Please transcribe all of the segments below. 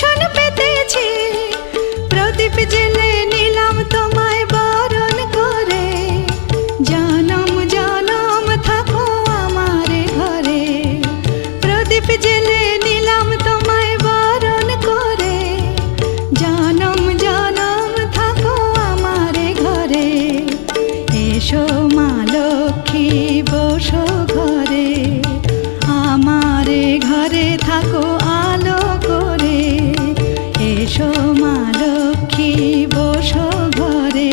দর্শন পেতেছি, প্রদীপ জেলে নিলাম তোমায় বরণ করে। জনম জনম থাকো আমার ঘরে, প্রদীপ জেলে নিলাম তোমায় বরণ করে। জনম জনম থাকো আমার ঘরে, এসো মা লক্ষ্মী বসো ঘরে, আমার ঘরে থাকো আলো করে। এসো মা লক্ষ্মী বসো ঘরে,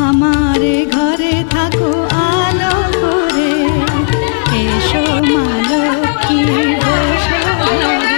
আমার ঘরে থাকো আলো করে। এসো মা লক্ষ্মী বসো ঘরে।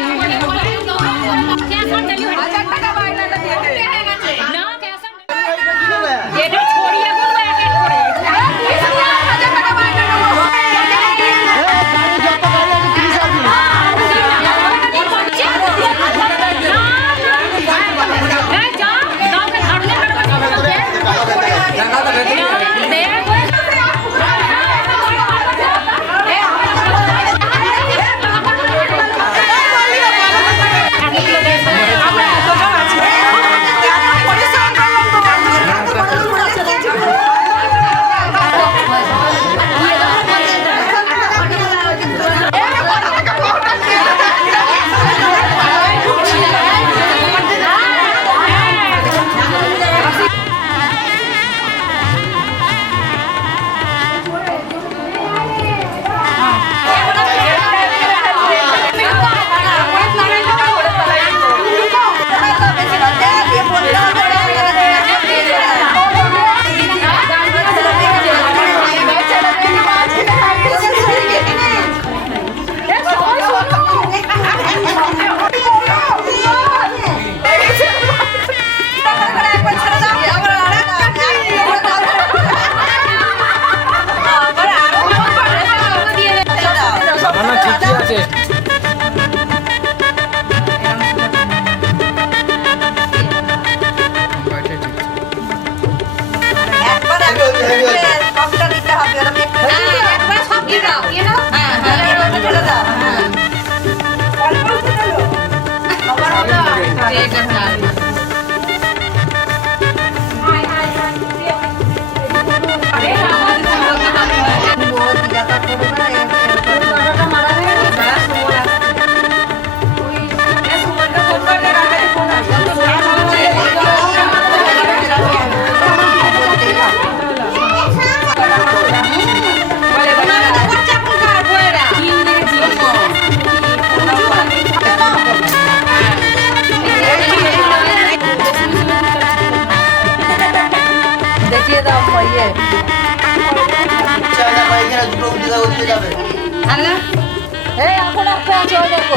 দেখিয়ে দাও ইয়ে এখন একটা আছে ওই দেখো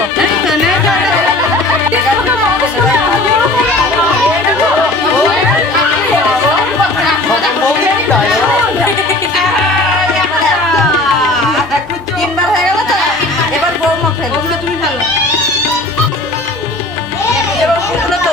তিনবার হয়ে গেল তো এবার বৌমা ফেল তুমি ভালো এবার ফুটলো তো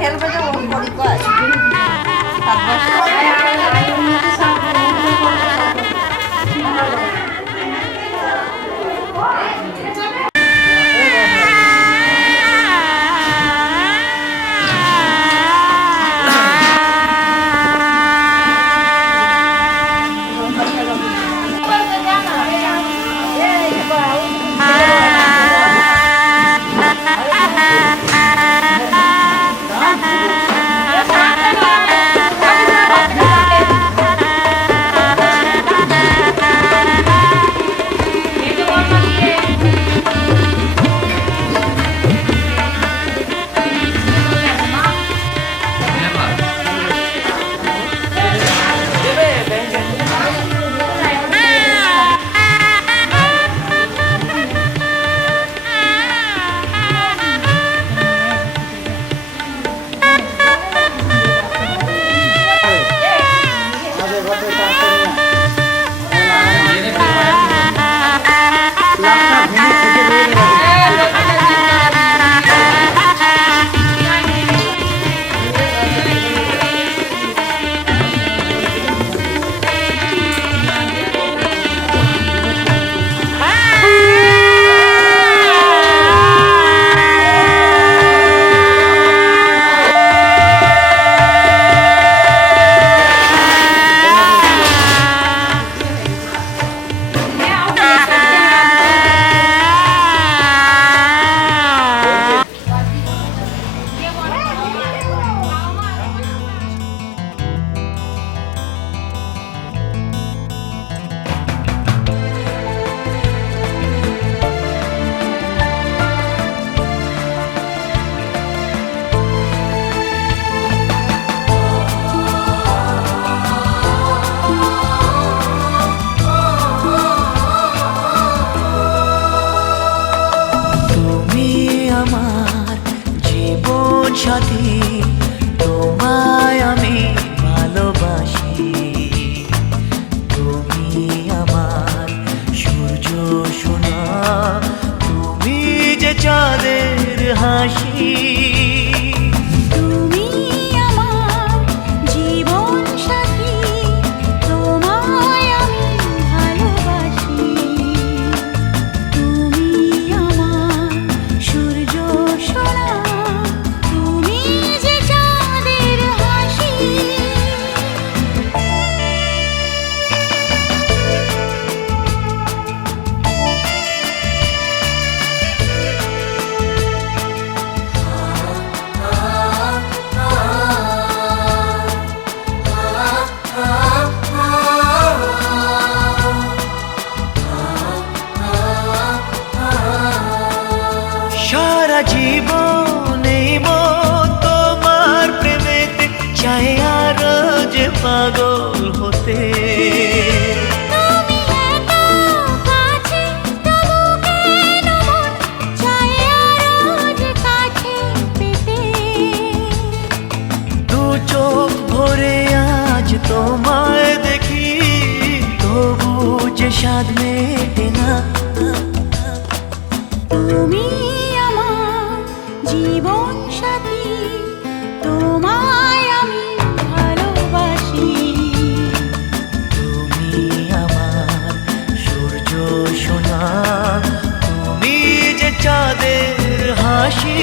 খেলবে যে ওই বড়ি কয় চাঁদের হাসি। তুমি আমার জীবন সাথী, তোমায় আমি ভালোবাসি। তুমি আমার সূর্য সোনা, তুমি যে চাঁদের হাসি। সারা জীবন এই মন তোমার প্রেমেতে চাই আরো যে পাগল হতে। তুমি এত কাছে তবু কেন মন চায় আরো যে কাছে পেতে। দু চোখ ভরে আজ তোমায় দেখি, তবু যে স্বাদ মেটে না। তুমি আমার জীবন সাথী, তোমায় আমি ভালোবাসি। তুমি আমার সূর্য সোনা, তুমি যে চাঁদের হাসি।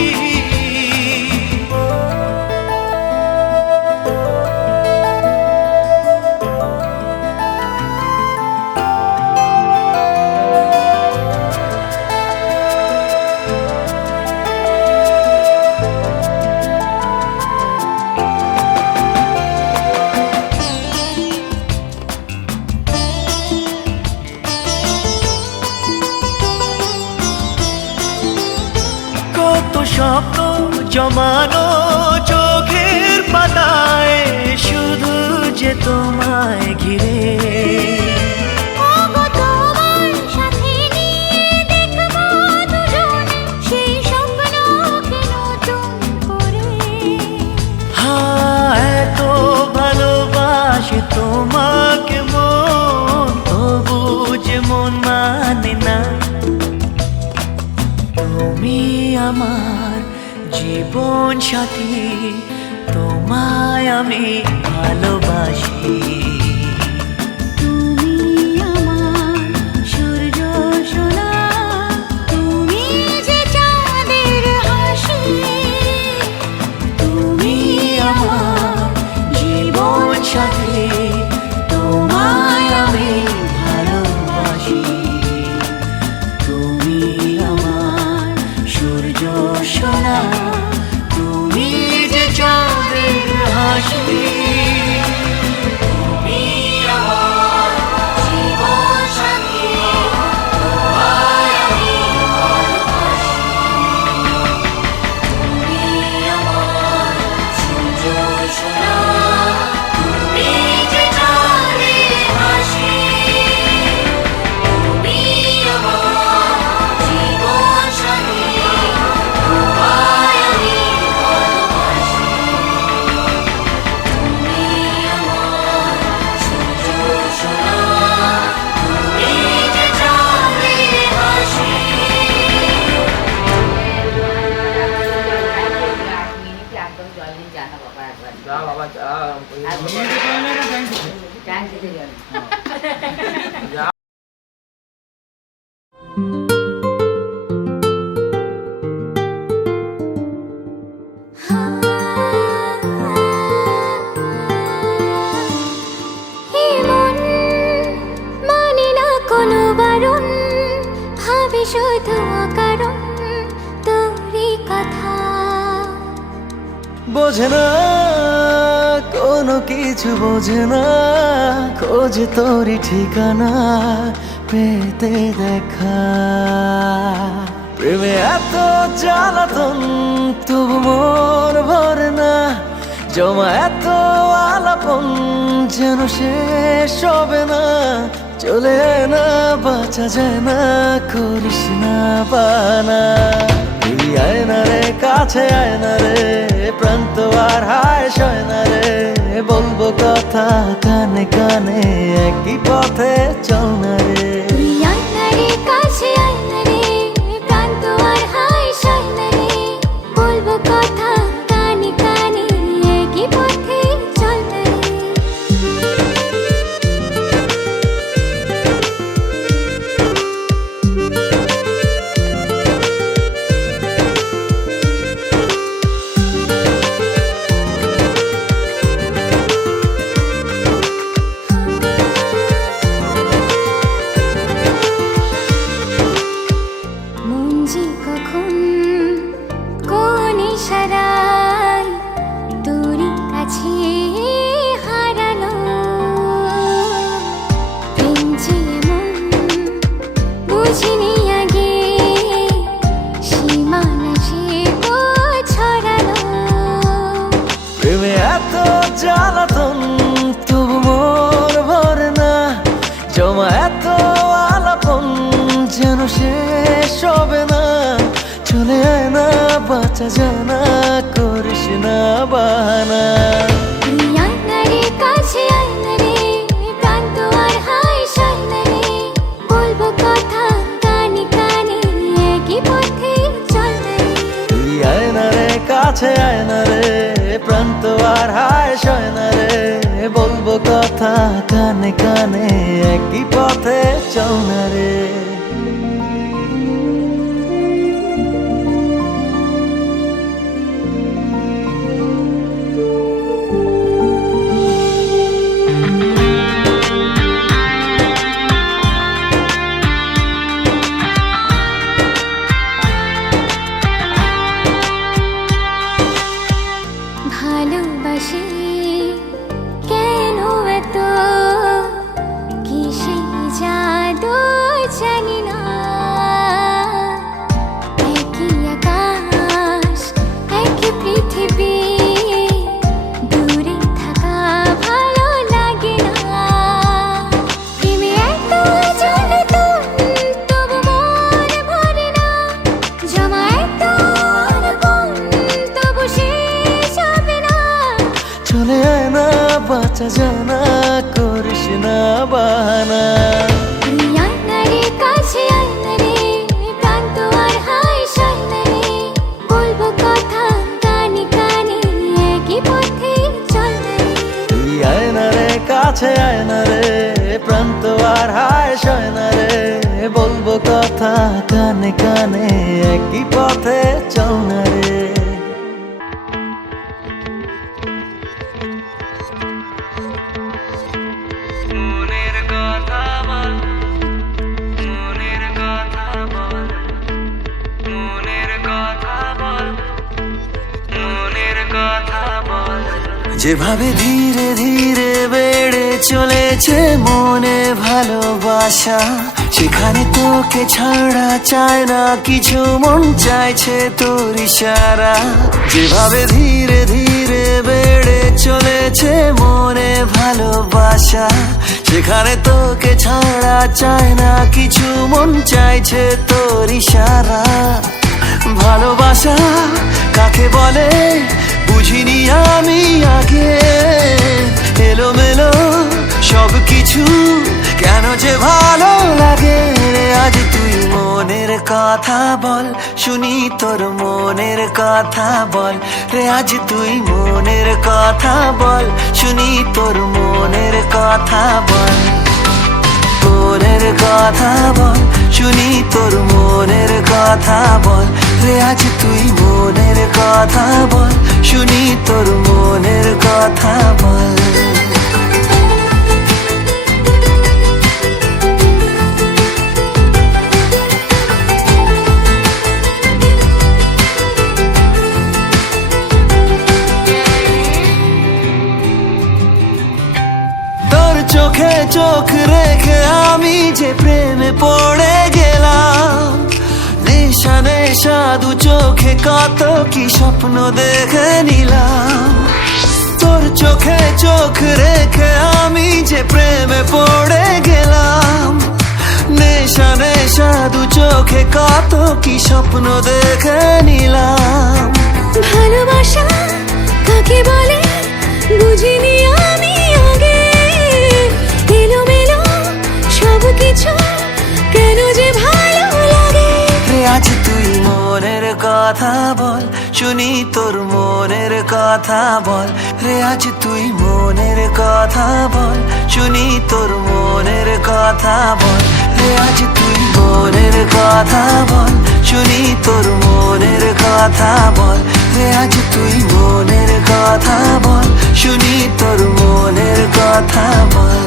কত স্বপ্ন জমানো চোখের পাতায়, শুধু যে তোমায় ঘিরে। ওগো তোমার সাথে নিয়ে দেখবো দুজনে সেই স্বপ্নকে নতুন করে। হ্যাঁ, এত ভালোবাসে তোমাকে মন, তবু যে মন মানে না। তুমি আমার জীবন সাথী, তোমায় আমি ভালোবাসি। তুমি আমার সূর্য সোনা, তুমি যে চাঁদের হাসি। তুমি আমার জীবন সাথী, তোমায় আমি ভালোবাসি। তুমি আমার সূর্য সোনা, তুমি যে চাঁদের হাসি। তুমি আমার জীবন সাথী, তোমায় আমি ভালোবাসি। তুমি আমার সূর্য সোনা, তুমি যে চাঁদের হাসি। তুমি আমার জীবন সাথী, তোমায় আমি ভালোবাসি। তুমি আমার সূর্য সোনা, তুমি যে চাঁদের হাসি। একদম জল দিন জানা বাবা একবার যা বাবা যা ট্যাঙ্ক দিতে জল। যা। হে মন, মানে না কোনো বারণ, ভাবে শুধু অকারণ তোরই কথা। বোঝে না কোনো কিছু, বোঝে না খোঁজে তোরই ঠিকানা পেতে দেখা। প্রেমে এত জ্বালাতন, তবু মন ভরে না। জমা এত আলাপন, যেন শেষ হবে না। চলে আয় না, বাঁচা যায় না, করিস না বানা। এই আয় না রে, কাছে আয় না রে, প্রান্ত আর হায় সয় না রে। বলবো কথা কানে কানে, একই পথে চল না রে। তুই আয় না রে, কাছে আয় না রে, প্রান্ত আর হায় জ্বালাতন তবু মন ভরে না, জমা এত আলাপন যেন শেষ হবে না। চলে আয় না, বাঁচা যায় না, করিস না বাহানা। তুই আয় না রে, কাছে আয় না রে, প্রাণ তো আর হায় সায় না রে। বলবো কথা কানে কানে, একই পথে চল না রে। তুই আয় না রে, কাছে আয় না রে, প্রাণ তো আর হায় সয় না রে। বলবো কথা কানে কানে, একই পথে চল না রে। ভালোবাসি কেন এত, কিসে জাদু জানি না। একই আকাশ একই পৃথিবী, দূরে থাকা ভালো লাগে না। প্রেমে এত জ্বালাতন তবু মন ভরে না, জমা এত আলাপন তবু শেষ হবে না। চলে আয় না, বাঁচা যায় না, করিস না বাহানা। তুই আয় না রে, কাছে আয় না রে, প্রাণ তো আর হায় সায় না রে। বলবো কথা কানে কানে, একই পথে চল না রে। তুই আয় না রে, কাছে আয় না রে, প্রাণ তো আর হায় সয় না রে। বলবো কথা কানে কানে, একই পথে চল না রে। মনের কথা বল, মনের কথা বল, মনের কথা বল, মনের কথা বল। যেভাবে ধীরে ধীরে বেড়ে চলেছে মনে ভালোবাসা, সেখানে তোকে ছাড়া চায় না কিছু, মন চাইছে তোর ইশারা। যেভাবে ধীরে ধীরে বেড়ে চলেছে মনে ভালোবাসা, সেখানে তোকে ছাড়া চায় না কিছু, মন চাইছে তোর ইশারা। ভালোবাসা কাকে বলে বুঝিনি আমি আগে, এলোমেলো সব কিছু কেন যে ভালো লাগে রে। আজ তুই মনের কথা বল, শুনি তোর মনের কথা বল রে। আজ তুই মনের কথা বল, শুনি তোর মনের কথা বল। মনের কথা বল, শুনি তোর মনের কথা বল রে। আজ তুই মনের কথা বল, শুনি তোর মনের কথা বল। তোর চোখে চোখ রেখে আমি যে প্রেমে পড়ে গেলাম, নেশা নেশা দু চোখে কত কি স্বপ্ন দেখে নিলাম। তোর চোখে চোখ রেখে আমি যে প্রেমে পড়ে গেলাম, নেশা নেশা দু চোখে কত কি স্বপ্ন দেখে নিলাম। ভালোবাসা কাকে বলে বুঝিনি আমি আগে, এলোমেলো সব কিছু কেন যে ভালো লাগে রে। আজ তুই মনের কথা বল, শুনি তোর মনের কথা বল রে। আজ তুই মনের কথা বল, শুনি তোর মনের কথা বল রে। আজ তুই মনের কথা বল, শুনি তোর মনের কথা বল রে। আজ তুই মনের কথা বল, শুনি তোর মনের কথা বল।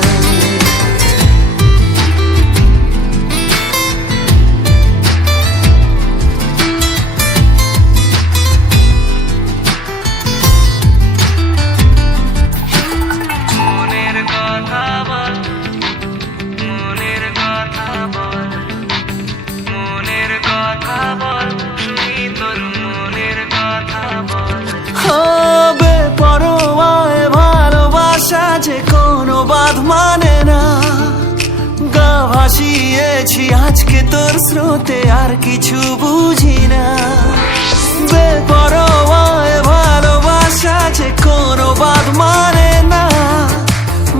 হবে পরোয়ায় ভাই ভাসিয়েছি আজকে তোর স্রোতে, আর কিছু বুঝি না। বেপরোয়ায় ভালোবাসা যে কোনো বাদ মানে না।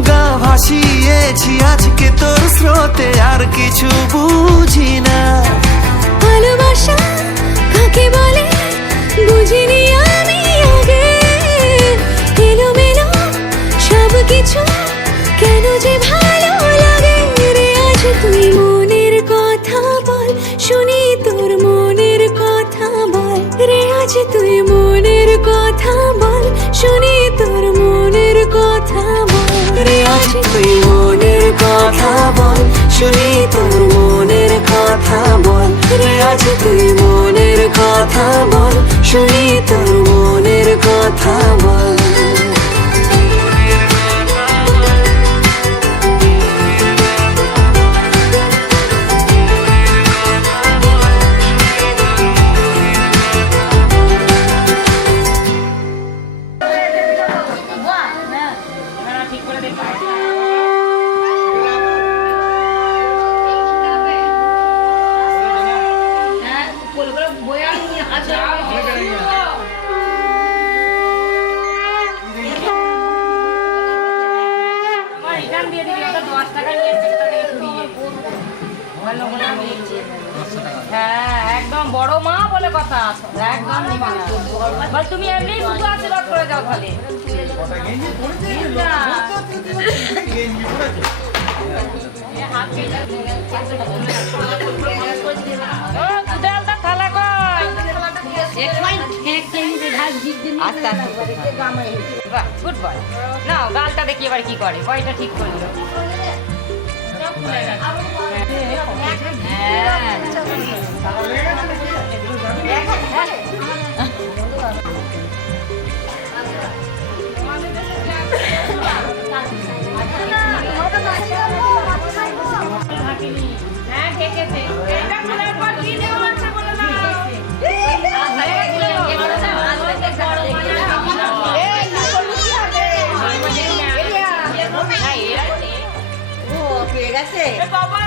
গা ভাসিয়েছি আজকে তোর স্রোতে, আর কিছু বুঝি না। ভালোবাসা কাকে বলে বুঝিনি আমি আগে, এলোমেলো সব কিছু কেন যে ভালো লাগে রে। আজ তুই মনের কথা বল, শুনি তোর মনের কথা বল রে। আজ তুই মনের কথা বল, শুনি তোর মনের কথা বল রে। আজ তুই মনের কথা বল, শুনি তোর মনের কথা বল রে। আজ তুই মনের কথা বল, শুনি তোর মনের কথা বল। ঠিক করে দেখো। হ্যাঁ, বলে বলে বয়া নিয়ে আচ্ছা রিটার্ন দিয়ে দিবি, একটা 10 টাকা নিয়ে এসেছে, সেটা থেকে ঘুরিয়ে ভালো মনে হয়েছে। হ্যাঁ, একদম বড় মা বলে কথা, একদম নিমা বল। তুমি এমনি শুধু আশীর্বাদ করে যাও খালি। Good boy. নাও গালটা দেখি এবার কি করে, বয়টা ঠিক করলো। হ্যাঁ ঢেকেছে। এটা খোলার পর কি দেওয়া আছে বলে দাও। বাবা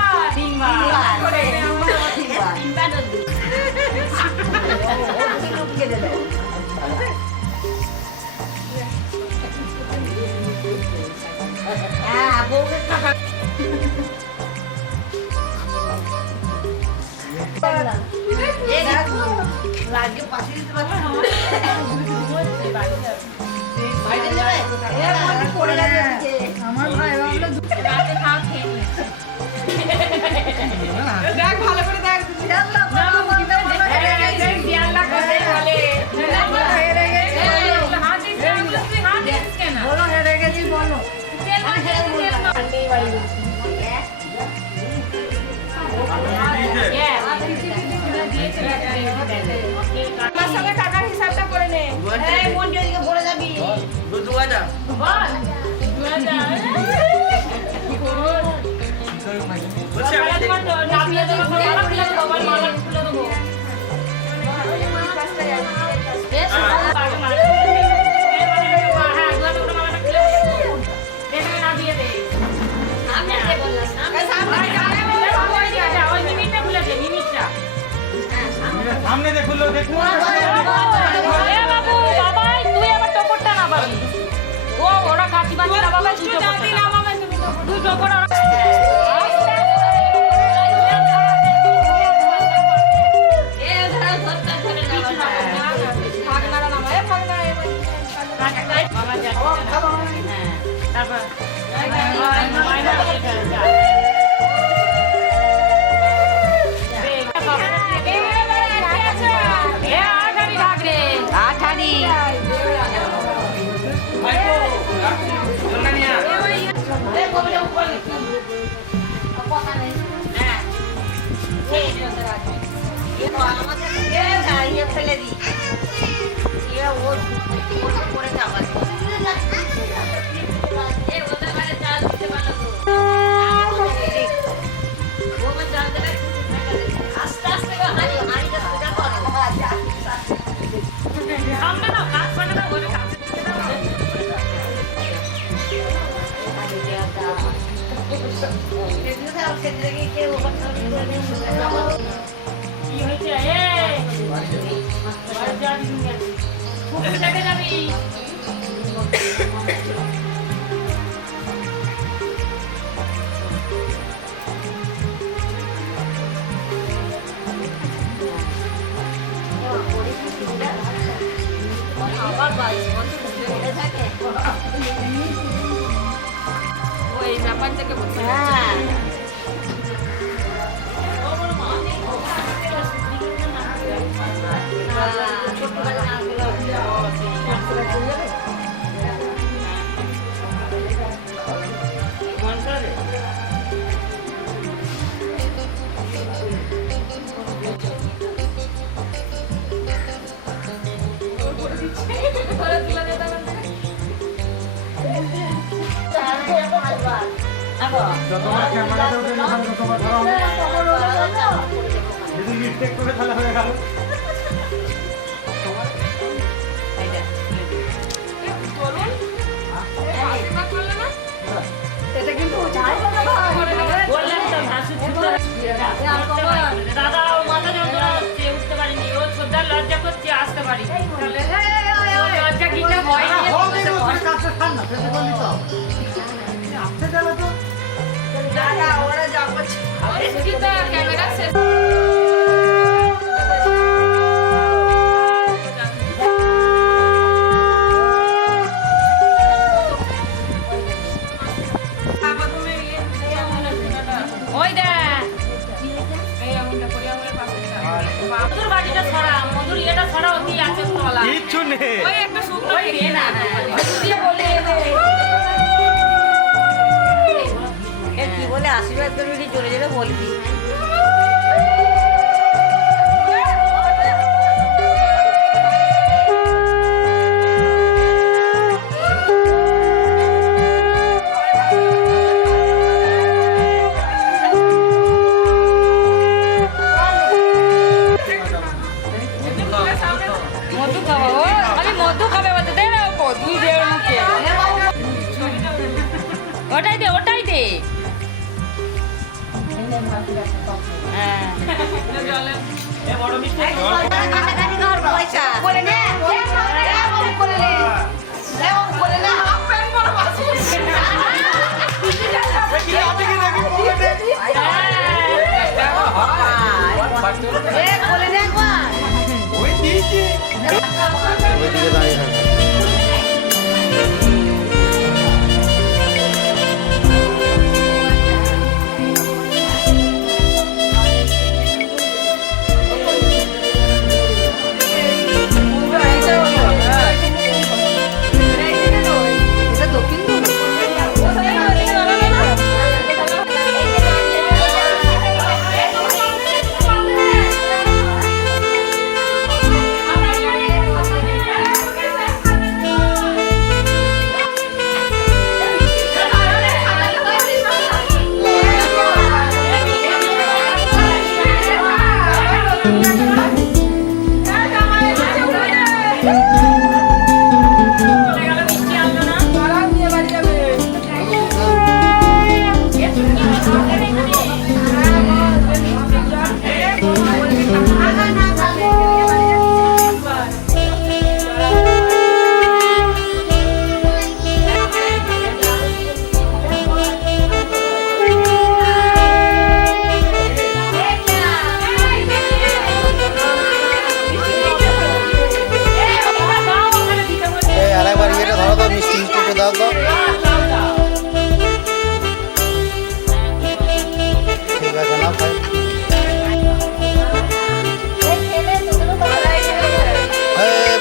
লাগে পাশে দিতে পারছি আমার ভাই দেখ ভালো করে দেখ টাকার হিসাবটা করে নে। মন দিকে বলে যাবি 2000 বল 2000 সামনে দেখুলো দেখো। এ বাবু বাবাই তুই আবার টপরটা না পাবি। ও ওরা কাটি বাঁচি না বাবা, দুটো দাদি না বাবা, তুমি দুই টপর আর এ ধরা ধরতা ধরে না ভাগনা না এ ভাগনা এ মামা যা। হ্যাঁ তারপর মাইনা এটা ফেলে দি করে যাবা আস্তে আস্তে কি হয়েছে? বাড়ি যাবি? কোথায় যাবি? ওই ব্যাপার থেকে বলছি। হ্যাঁ যতবার ক্যামেরাতে ওঠে না ততবার ধরা হবে। যদি মিস্টেক করে তাহলে হয়ে গেল। বললাম তো ভাসু দাদা ও মাথা যন্ত্রণা হচ্ছে, উঠতে পারিনি। ও ছোটদার লজ্জা করছে, আসতে পারি লজ্জা কিনা ভয় নিয়ে ক্যামেরা শেষ। ওই দেখ এই আঙুলটা করি, আঙুলের পাশে মধুর বাটিটা ছড়া, মধুর ইয়েটা ছড়া, অতি আছে তলা কিচ্ছু নেই। ওই একটা শুকনো দিয়ে না দিয়ে বলে কি বলে আশীর্বাদ করবি, চলে যাবে বলবি। মধু খাবো, আমি মধু খাবে বলতে দে না দুই দেড় মুখে ওটাই দে, ওটাই দে। হ্যাঁ ওইদিকে দাঁড়িয়ে থাকা দাও তো ঠিক আছে না ভাই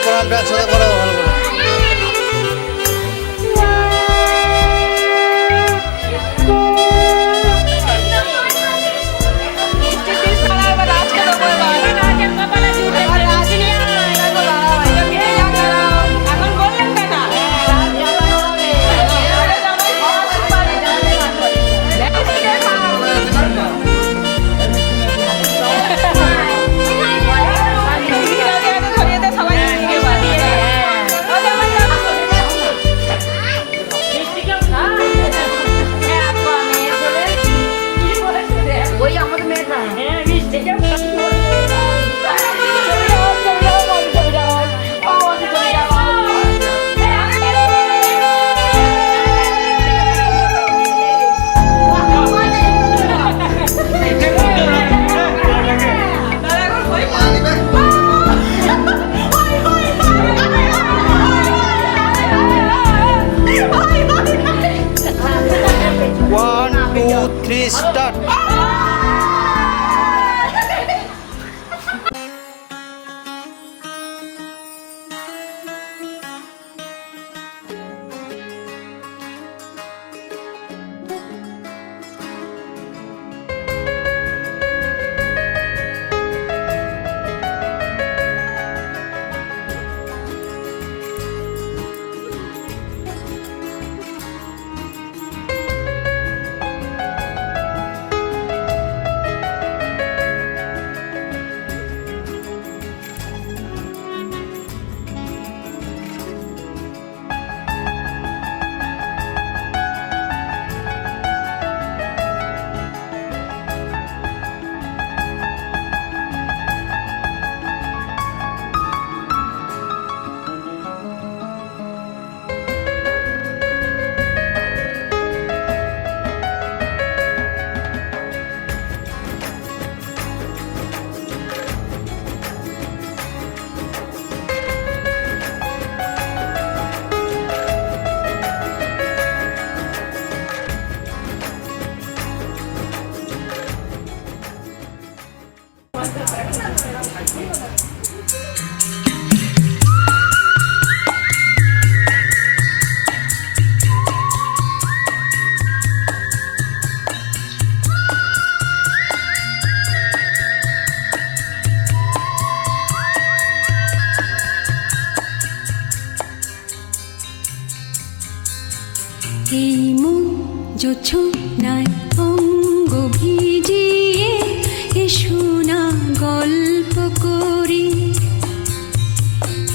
প্রণামটা একসাথে করো ভালো করে এই মন জোছনায় অঙ্গ ভিজিয়ে এসো না গল্প করি।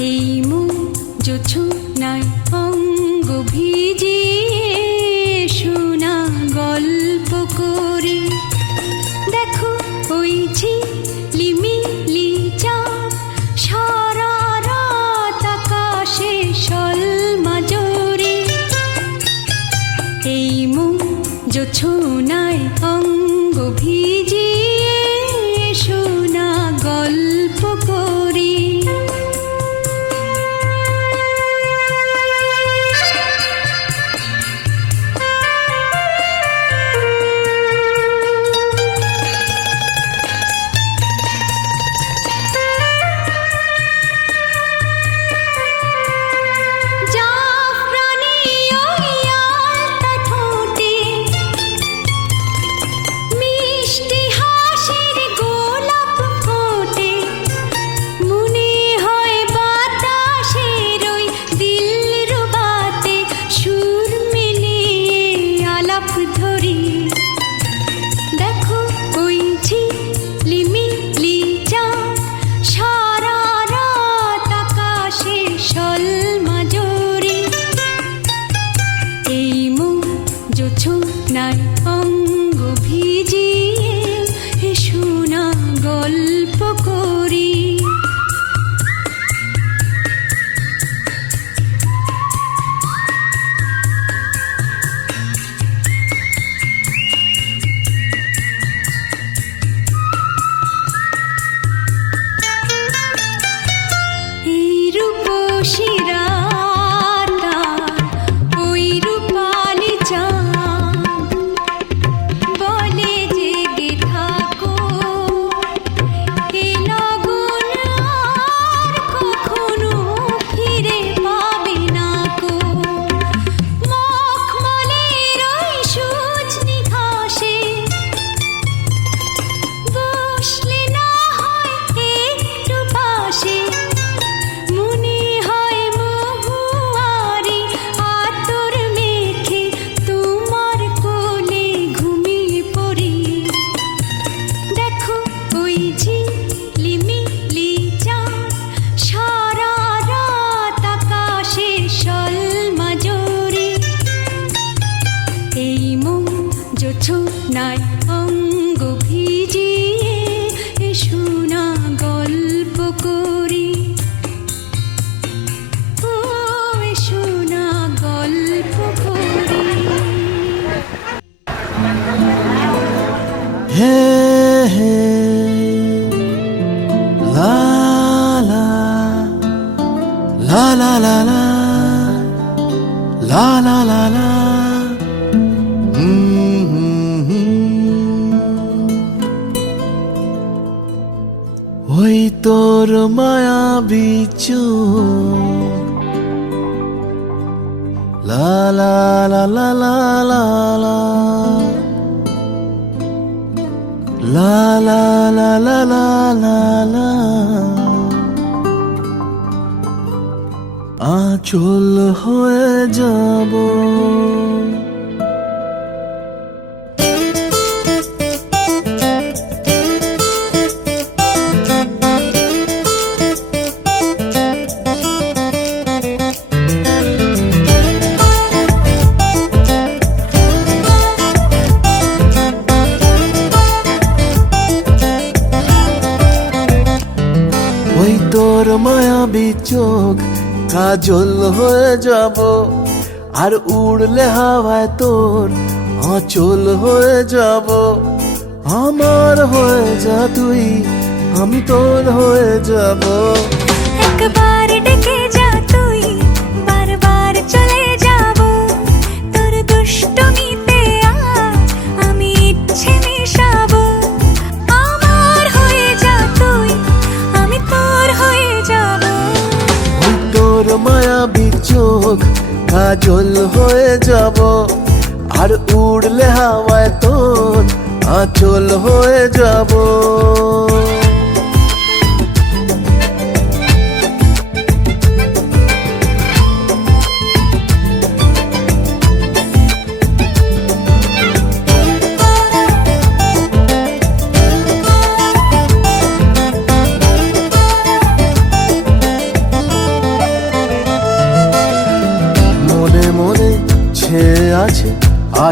এই মন জোছনায় অঙ্গ ভিজিয়ে এসো না গল্প করি। দেখো ওই ঝিলিমিলি চাঁদ সারা রাত আকাশে সলমাজরে। এই মন জোছনায় অঙ্গ ভিজিয়ে এসো না গল্প করি। জাফরানি ওই আলতা ঠোঁটে মিষ্টি হাসির গোলাপ ফোটে। মনে হয় বাতাসের ওই দিলরুবাতে সুর মিলিয়ে আলাপ ধরি। দেখো ওই ঝিলিমিলি চাঁদ সারা রাত আকাশে সলমাজরে। এই মন জোছনায় অঙ্গ ভিজিয়ে এসো না গল্প করি। এই রূপসী রাতা ওই রূপালি চাঁদ বলে জেগে থাকো। এ লগন আর কখনো ফিরে পাবে না কো। মখমলের ওই সজনি ঘাসে বসলে না হয় একটু পাশে। মনে হয় মহুয়ারি আতর মেখে তোমার কোলে ঘুমিয়ে পড়ি। দেখো ওই ঝিলিমিলি চাঁদ সারা রাত আকাশে সলমাজরে। এই মন জোছনায় অঙ্গ ভিজিয়ে এসো না গল্প করি। ও এসো না গল্প করি। হে হে লা লা লা লা লা লা লা লা লা লা ওই তোর মায়াবী চোখ লা লা লা লা লা লা লা লা লা লা লা লা লা লা আঁচল হয়ে যাব ওই তোর মায়াবী চোখ কাজল হয়ে যাব আর উড়লে হাওয়ায় তোর আঁচল হয়ে যাব। আমার হয়ে যা তুই আমি তোর হয়ে যাব। একবার ডেকে যা তুই বারবার চলে যাব। তোর দুষ্টমিতে আজ আমি ইচ্ছে মিশাবো। আমার হয়ে যা তুই আমি তোর হয়ে যাব। ওই তোর মায়াবী চোখ কাজল হয়ে যাব আর উড়লে হাওয়ায় তোর আঁচল হয়ে যাব।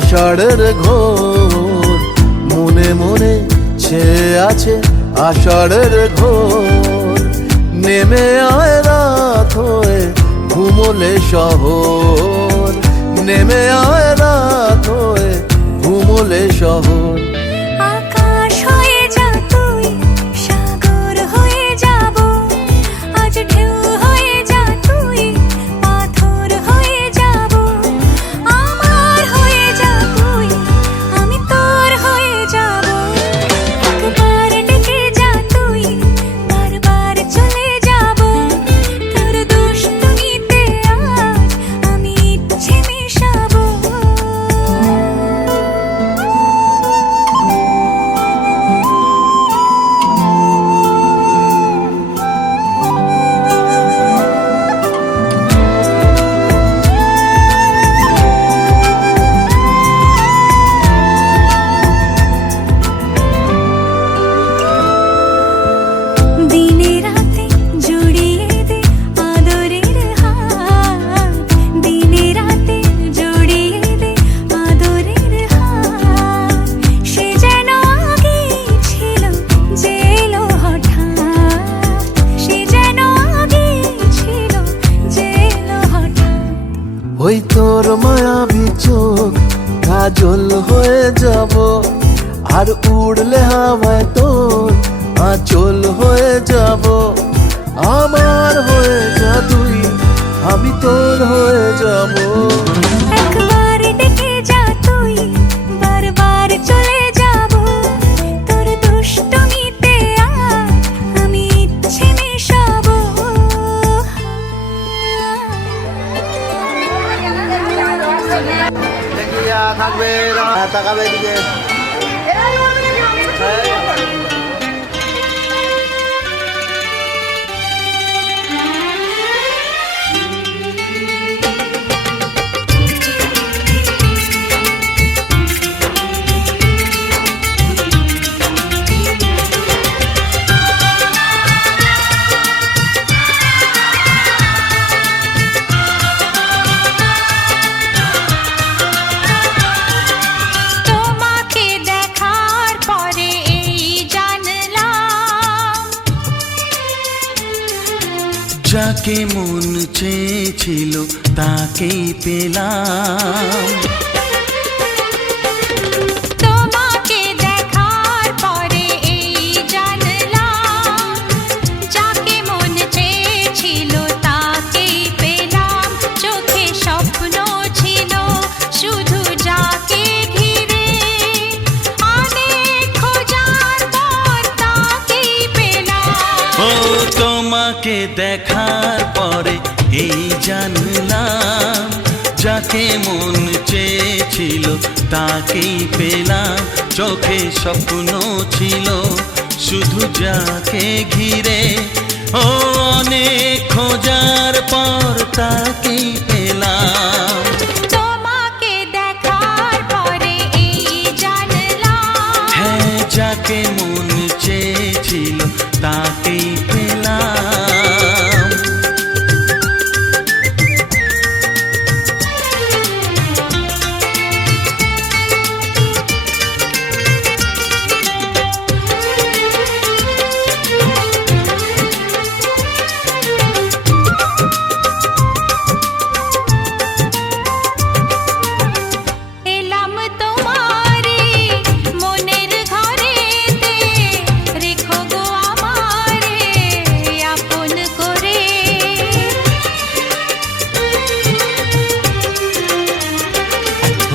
আষাঢ়ের ঘোর, মনে মনে ছেয়ে আছে আষাঢ়ের ঘোর। নেমে আয় রাত হয়ে ঘুমোলে শহর, নেমে আয় রাত হয়ে ঘুমোলে শহর। আকাশ হয়ে যা তুই, সাগর হয়ে যাব, আজ ঢেউ হয়ে যা তুই, পাথর হয়ে যাব। আমার হয়ে যা তুই, আমি তোর হয়ে যাব। একবার ডেকে যা তুই, বারবার চলে যাব। তোর দুষ্টুমিতে আজ আমি ইচ্ছে মেশাবো। দিনে রাতে জড়িয়ে দে আদরের হাত, দিনে রাতে জড়িয়ে দে আদরের হাত। সে যেন আগে ছিল যে এলো হঠাৎ, সে যেন আগে ছিল যে এলো হঠাৎ। ওই তোর মায়াবী চোখ কাজল হয়ে যাব, আর উড়লে হাওয়ায় তোর আঁচল হয়ে যাব। আমার হয়ে যা তুই, আমি তোর হয়ে যাব। একবার ডেকে যা তুই, বারবার চলে যাব। তোর দুষ্টুমিতে আজ আমি ইচ্ছে মেশাবো। থাকবে তাকাবে দিকে। তোমাকে দেখার পরে এই জানলাম, যাকে মন চেয়েছিল তাকেই পেলাম। তোমাকে দেখার পরে এই জানলাম, যাকে মন চেয়েছিল তাকেই পেলাম। চোখে স্বপ্ন ছিল শুধু যাকে ঘিরে, অনেক খোঁজার পর তাকেই পেলাম। ও তোমাকে দেখার পরে এই জানলাম, যাকে মন চেয়েছিল তাকেই পেলাম। চোখে স্বপ্ন ছিল শুধু যাকে ঘিরে, ও অনেক খোঁজার পর তাকেই পেলাম। তোমাকে দেখার পরে এই জানলাম, হ্যাঁ, যাকে মন চেয়েছিল তাকেই পেলাম। এলাম তোমারে মনের ঘরেতে, রেখো গো আমারে আপন করে।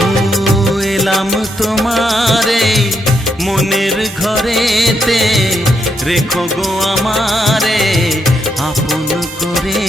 ও এলাম তোমারে মনের ঘরেতে, রেখো গো আমারে আপন করে।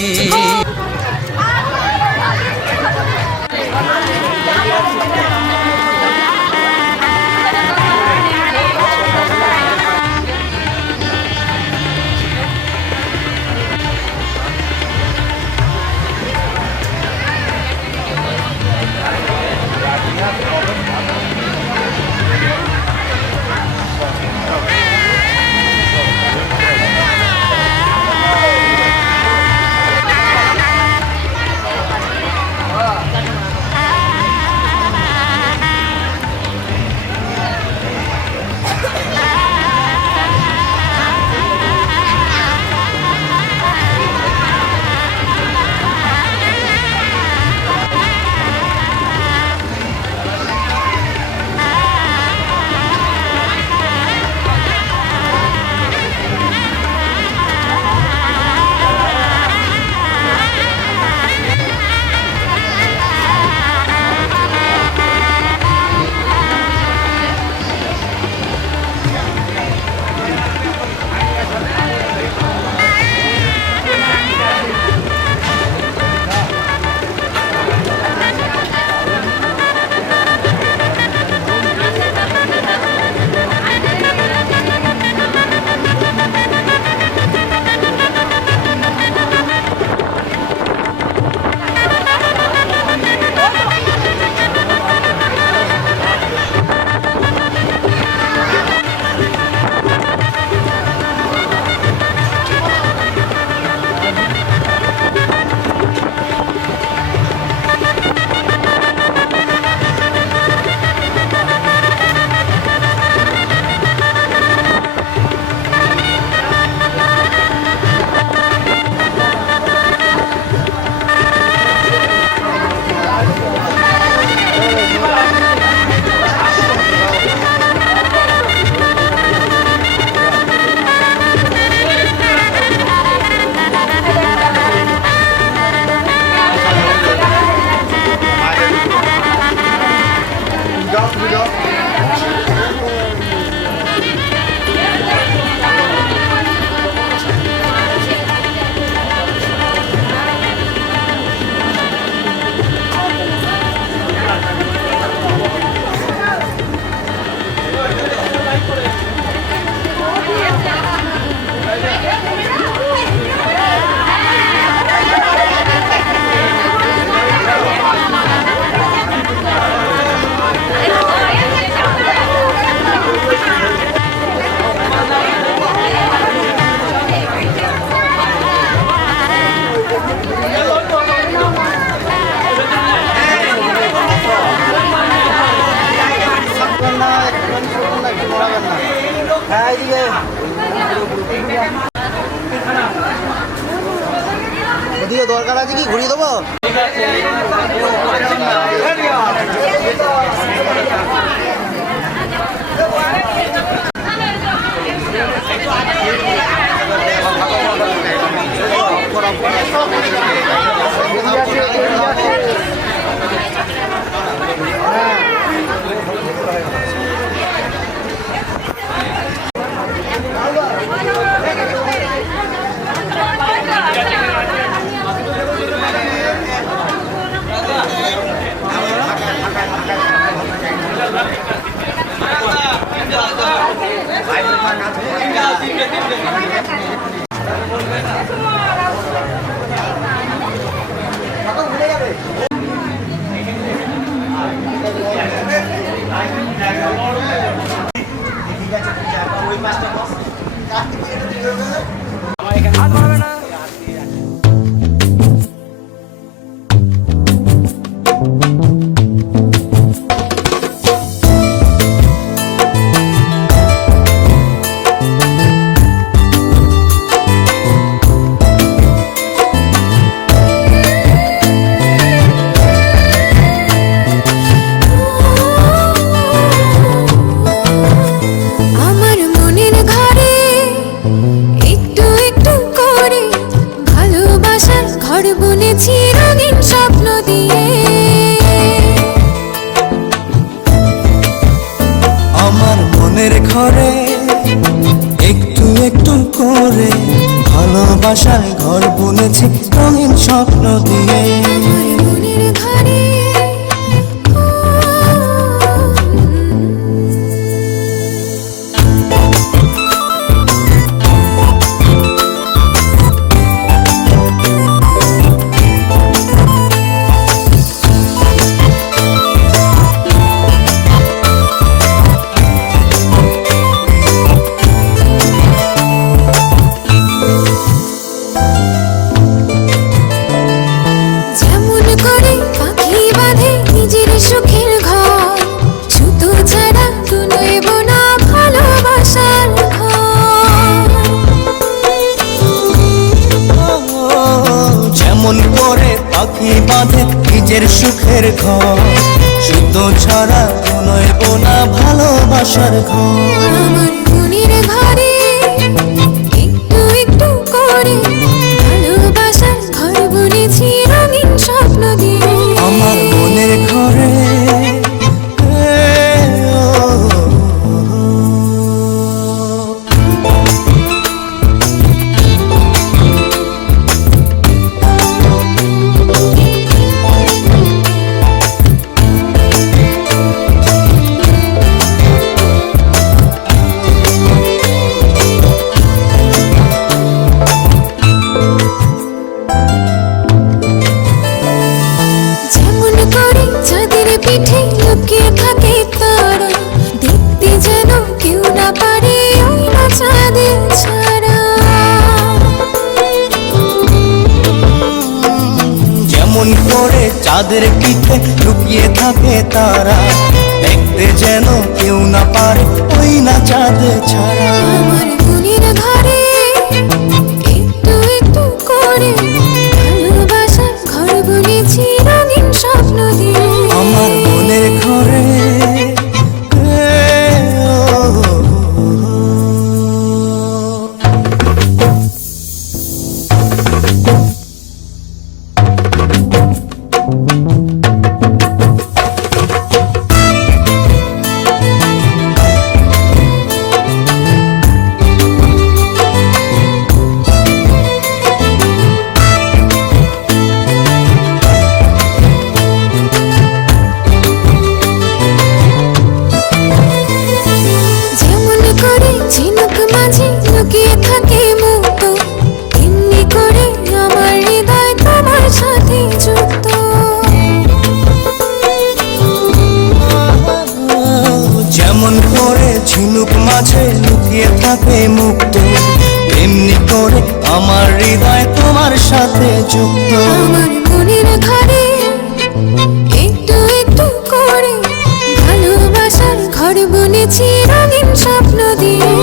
এইদিকে ওদিকে দরকার আছে কি ঘুরিয়ে দেবো আমার মনের ঘরে একটু একটু করে ভালোবাসার ঘর বুনেছি রঙিন স্বপ্ন দিয়ে। আমার মনের ঘরে একটু একটু করে ভালোবাসার ঘর বুনেছি রঙিন স্বপ্ন দিয়ে। আমার মনের ঘরে যেমন করে পাখি বাঁধে নিজের সুখের ঘর, সুতো ছাড়া দুনইব না ভালোবাসার ঘর। যেমন করে পাখি বাঁধে নিজের সুখের ঘর, শুদ্ধ ছাড়া নয়ব না ভালোবাসার ঘর। আমার মনের ঘরে একটু একটু করে ভালোবাসার ঘর বুনেছি রঙিন স্বপ্ন দিয়ে। আমার মনের ঘরে যেমন করে চাঁদের পিঠে লুকিয়ে থাকে তারা, দেখতে যেন কেউ না পারে ওই না চাঁদের ছাড়া। যেমন করে চাঁদের পিঠে লুকিয়ে থাকে তারা, দেখতে যেন কেউ না পারে ওই না চাঁদ ছাড়া। আমার মনের ঘরে একটু একটু করে ভালোবাসার ঘর বুনেছি রঙিন স্বপ্ন দিয়ে। আমার মনের ঘরে যেমন করে ঝিনুক মাঝে লুকিয়ে থাকে মুক্ত, তেমনি করে আমার হৃদয় তোমার সাথে যুক্ত। যেমন করে ঝিনুক মাঝে লুকিয়ে থাকে মুক্ত, তেমনি করে আমার হৃদয় তোমার সাথে যুক্ত। আমার মনের ঘরে একটু একটু করে ভালোবাসার ঘর বুনেছি রঙিন স্বপ্ন দিয়ে।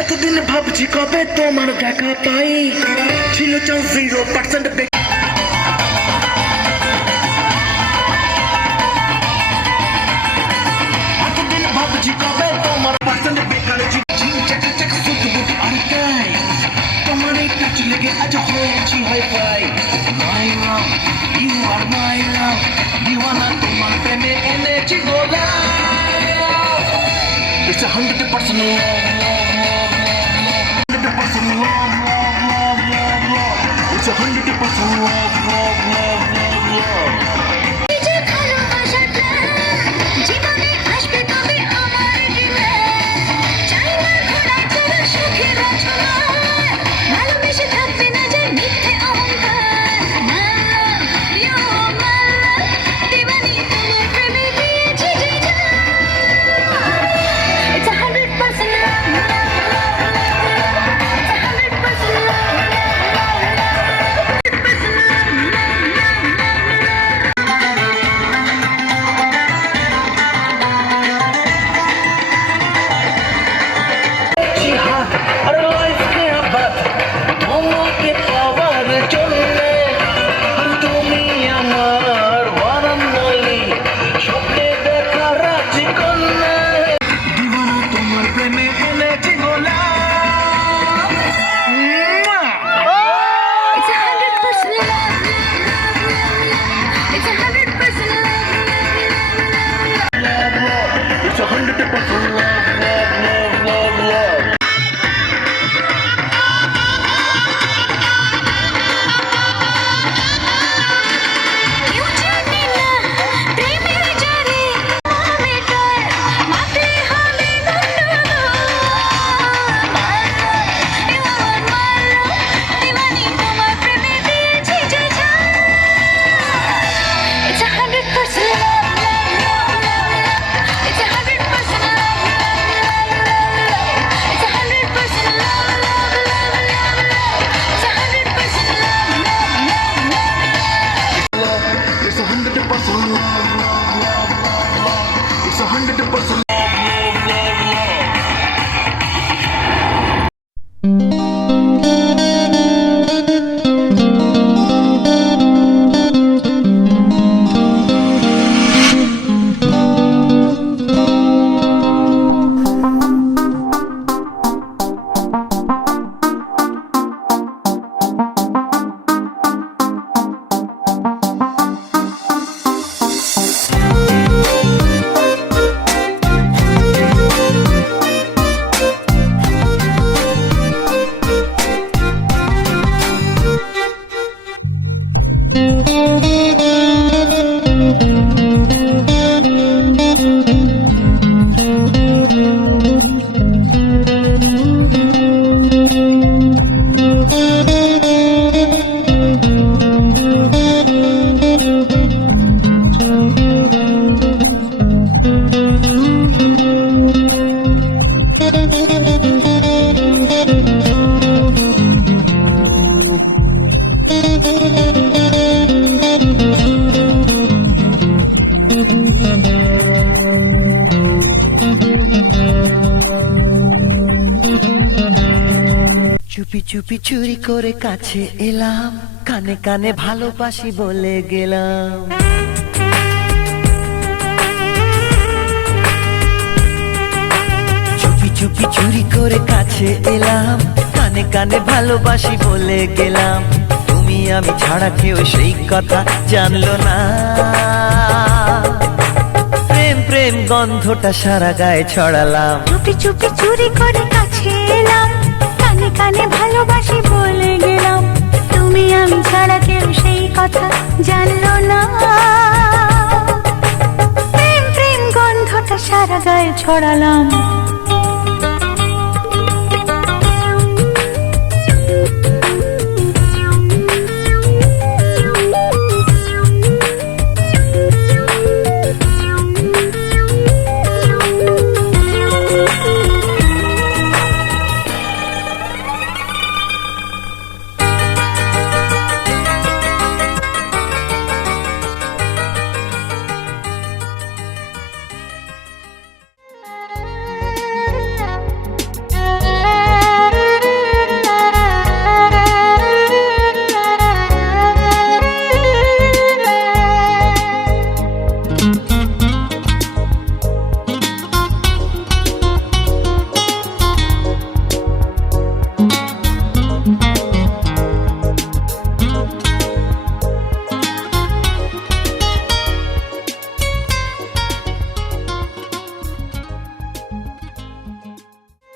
এতদিন ভাবছি কবে তোমার দেখা পাই, ছিল চাও 0% এতদিন ভাবছি কবে তোমার পার্সেন্ট বেকার তোমার এই টাচ লেগে আজ হয়েছি hi fi. My love you are my love, দিওয়ানা তোমার প্রেমে এনেছি গোলা। It's 100% love, love, love, love, 100% love, love, love, love, love. It's 100% love, love, love, love, love. নিজের ভালোবাসাটা জীবনে আসবে তবে আমার জীবনে চাই না ঘোড়া চড়া সুখের রচনা ভালোবেসে থাকবে না যে মিথ্যে অহংকার না ইউ আমার দিবানি তোমার প্রেমে দিয়েছি যে জান It's 100% love, love, love, love. It's 100% love, love, love, love. 100% love, जी हाँ, और लाइफ के बाद তোমাকে পাওয়ার জন্যে তুমি আমার বারান্দালি স্বপ্নে দেখা রাজকন্যা। দিওয়ানা তোমার প্রেমে এনেছি গোলা। It's 100% love, It's 100% love, It's 100% love, love, love, love, love. কেউ জানে না প্রেমের জারে মেটায় মাটি হবে দিবানি তোমার প্রেমে দিয়েছি যে জান It's 100% love, love, love, love. It's 100% love, love, love, love. It's 100% love, love, love, love, love. It's 100% love, love, love, love. It's 100% love, love, love, love, love. It's 100% love, love, love, love. চুপি চুপি চুরি করে কাছে এলাম, কানে কানে ভালোবাসি বলে গেলাম। চুপি চুপি চুরি করে কাছে এলাম, কানে কানে ভালোবাসি বলে গেলাম। তুমি আমি ছাড়া কেউ সেই কথা জানলো না। প্রেম প্রেম গন্ধটা সারা গায়ে ছড়ালাম। চুপি চুপি চুরি করে কাছে এলাম, কানে কানে ভালোবাসি বলে গেলাম। তুমি আমি ছাড়া কেউ সেই কথা জানলো না। প্রেম প্রেম গন্ধটা সারা গায়ে ছড়ালাম।